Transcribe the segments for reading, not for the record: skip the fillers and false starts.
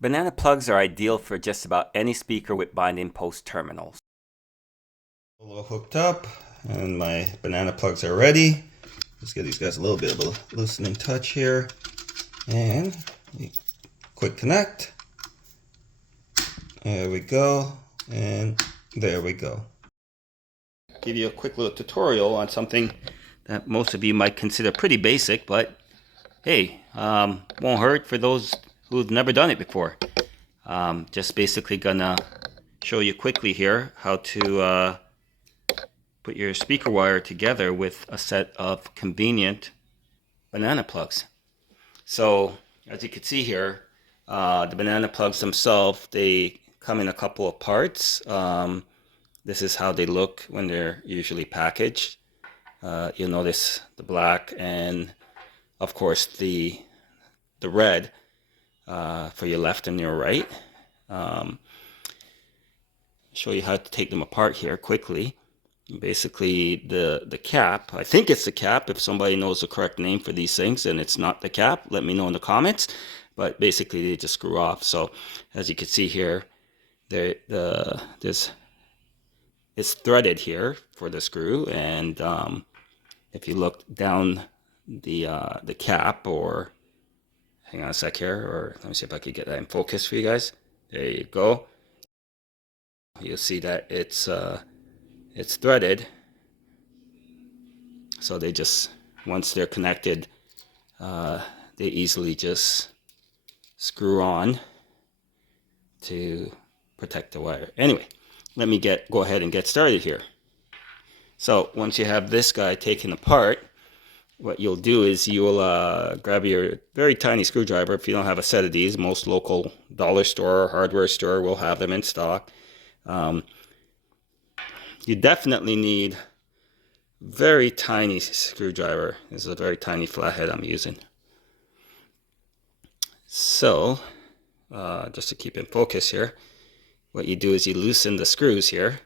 Banana plugs are ideal for just about any speaker with binding post terminals. All hooked up and my banana plugs are ready. Let's give these guys a little bit of a loosening touch here. And quick connect. There we go. And there we go. Give you a quick little tutorial on something that most of you might consider pretty basic, but hey, won't hurt for those who've never done it before. Just basically gonna show you quickly here how to put your speaker wire together with a set of convenient banana plugs. So as you can see here, the banana plugs themselves, they come in a couple of parts. This is how they look when they're usually packaged. You'll notice the black and of course the red for your left and your right. Show you how to take them apart here quickly. Basically the cap, I think it's the cap. If somebody knows the correct name for these things and it's not the cap, let me know in the comments. But basically they just screw off. So as you can see here, it's threaded here for the screw, and if you look down the cap, or hang on a sec here, or let me see if I can get that in focus for you guys. There you go. You'll see that it's threaded, so they just, once they're connected, they easily just screw on to protect the wire. Anyway, let me go ahead and get started here. So once you have this guy taken apart, what you'll do is you'll grab your very tiny screwdriver. If you don't have a set of these, most local dollar store or hardware store will have them in stock. You definitely need very tiny screwdriver. This is a very tiny flathead I'm using. So just to keep in focus here, what you do is you loosen the screws here.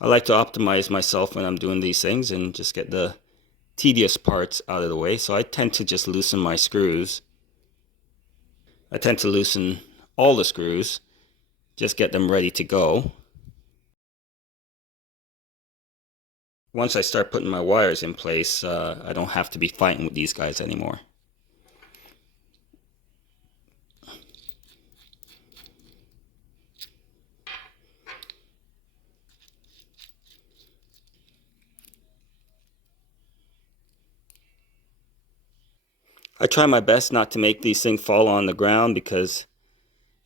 I like to optimize myself when I'm doing these things and just get the tedious parts out of the way. So I tend to just loosen my screws. I tend to loosen all the screws, just get them ready to go. Once I start putting my wires in place, I don't have to be fighting with these guys anymore. I try my best not to make these things fall on the ground, because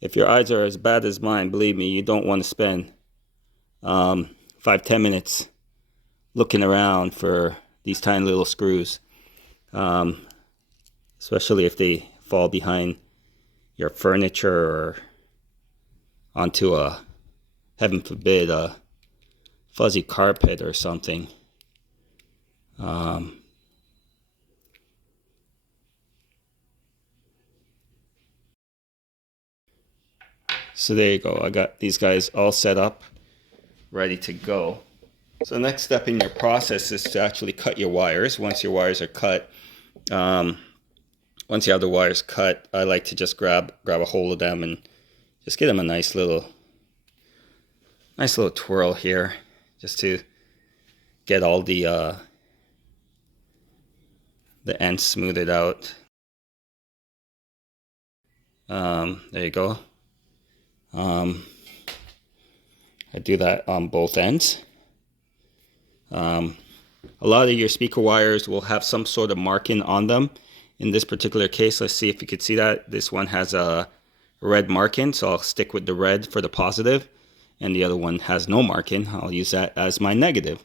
if your eyes are as bad as mine, believe me, you don't want to spend 5-10 minutes looking around for these tiny little screws, especially if they fall behind your furniture or onto a, heaven forbid, a fuzzy carpet or something. So there you go. I got these guys all set up, ready to go. So the next step in your process is to actually cut your wires. Once your wires are cut, once you have the wires cut, I like to just grab a hold of them and just give them a nice little twirl here, just to get all the ends smoothed out. There you go. I do that on both ends. A lot of your speaker wires will have some sort of marking on them. In this particular case, let's see if you could see that. This one has a red marking, so I'll stick with the red for the positive. And the other one has no marking. I'll use that as my negative.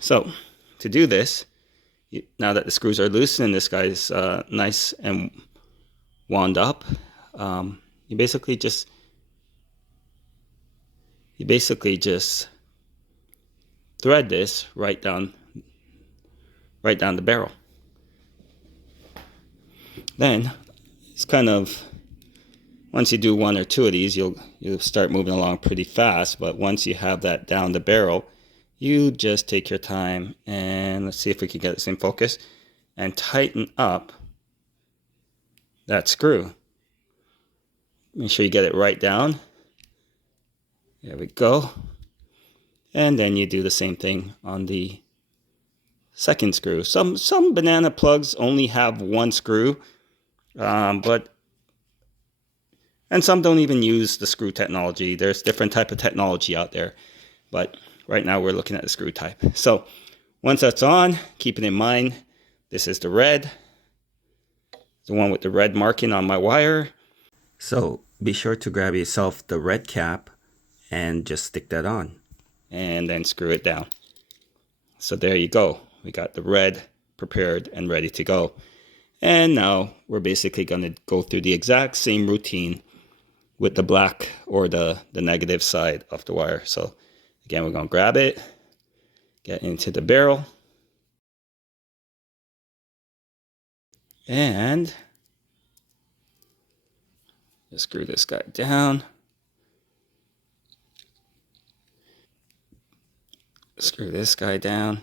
So to do this, now that the screws are loose and this guy's nice and wound up, you basically just thread this right down the barrel. Then it's kind of, once you do one or two of these, you'll start moving along pretty fast. But once you have that down the barrel, you just take your time and let's see if we can get this in focus and tighten up that screw. Make sure you get it right down. There we go. And then you do the same thing on the second screw. Some banana plugs only have one screw, and some don't even use the screw technology. There's different type of technology out there, but right now we're looking at the screw type. So once that's on, keeping in mind, this is the red, the one with the red marking on my wire. So be sure to grab yourself the red cap and just stick that on and then screw it down. So there you go. We got the red prepared and ready to go. And now we're basically going to go through the exact same routine with the black or the negative side of the wire. So again, we're going to grab it, get into the barrel, and just screw this guy down. Screw this guy down.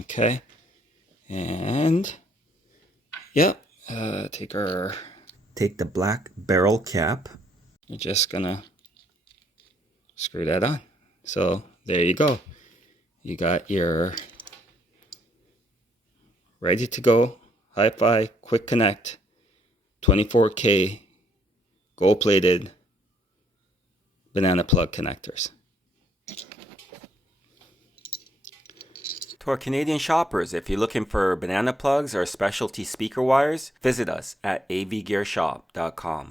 Okay. And yep, take the black barrel cap. You're just gonna screw that on. So there you go. You got your ready to go HiFi quick connect 24K gold plated banana plug connectors. To our Canadian shoppers, if you're looking for banana plugs or specialty speaker wires, visit us at avgearshop.com.